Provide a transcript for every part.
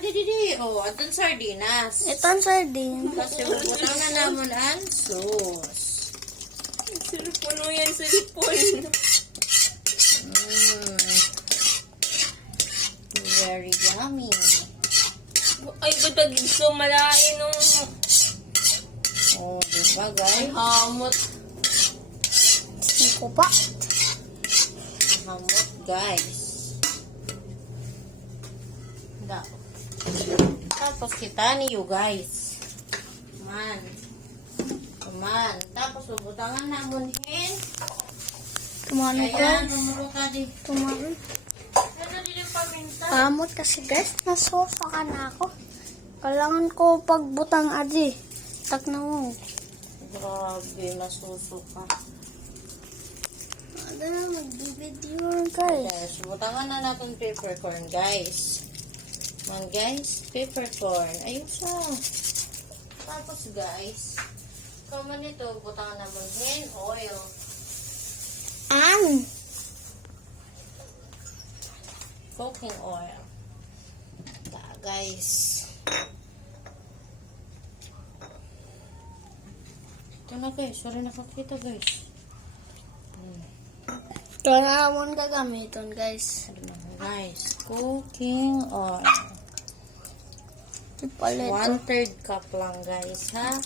Didi. Oh, atong sardinas. Ito ang sardine. Kasi bubutang na naman ang sauce. Sirpuno yan, sirpon. Very yummy. Ay, ba't so malain nung Oh, diba guys? hamot. Hindi ko pa. Hamot guys. Tapos kita niyo guys. Kuman. Tapos bubutangan namun hin. Tumano ko. Ayan, numero ka di. Tumano. Ano din yung paminta? Kamot kasi guys, nasuka ka na ako. Kailangan ko pagbutang aji. Tak na mo. Grabe, nasusuka. Ano na, mag-video guys. Yes, butangan na natin peppercorn guys. Guys, peppercorn. Ayun siya. Tapos guys, kama nito, butangan naman hin oil. Cooking oil. Guys. Ito na guys. Sorry nakakita guys. Ito na naman gagamitin guys. Ano na guys. Cooking oil. Palit. 1/3 cup lang guys ha.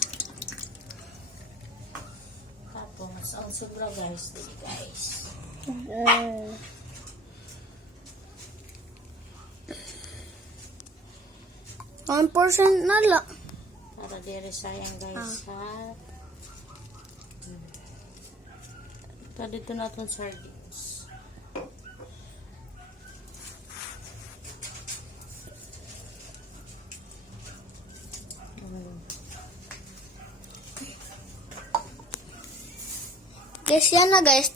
Tapos ang sobra guys. Guys. 1% na lang. Para dire sayang guys ha. Ito dito natin sardines. Guys, yan na guys.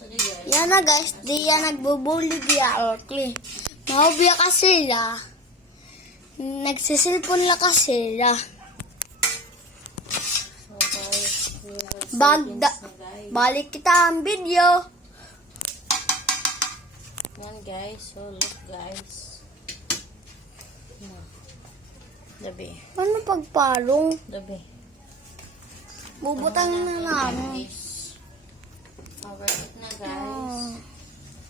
Sorry guys. Yan na guys. Di yan nagbubuli diya. Okay. Mahubya kasi sila. Nagsisilpon lang kasi sila. So guys, Bagda. na guys. Balik kita ang video. Yan guys. So look guys. Dabi. Ano pagpalong? Dabi. Bubutang na namin. Overheat na guys.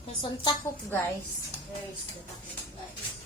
Tapos ang takop guys. Where is the takop guys?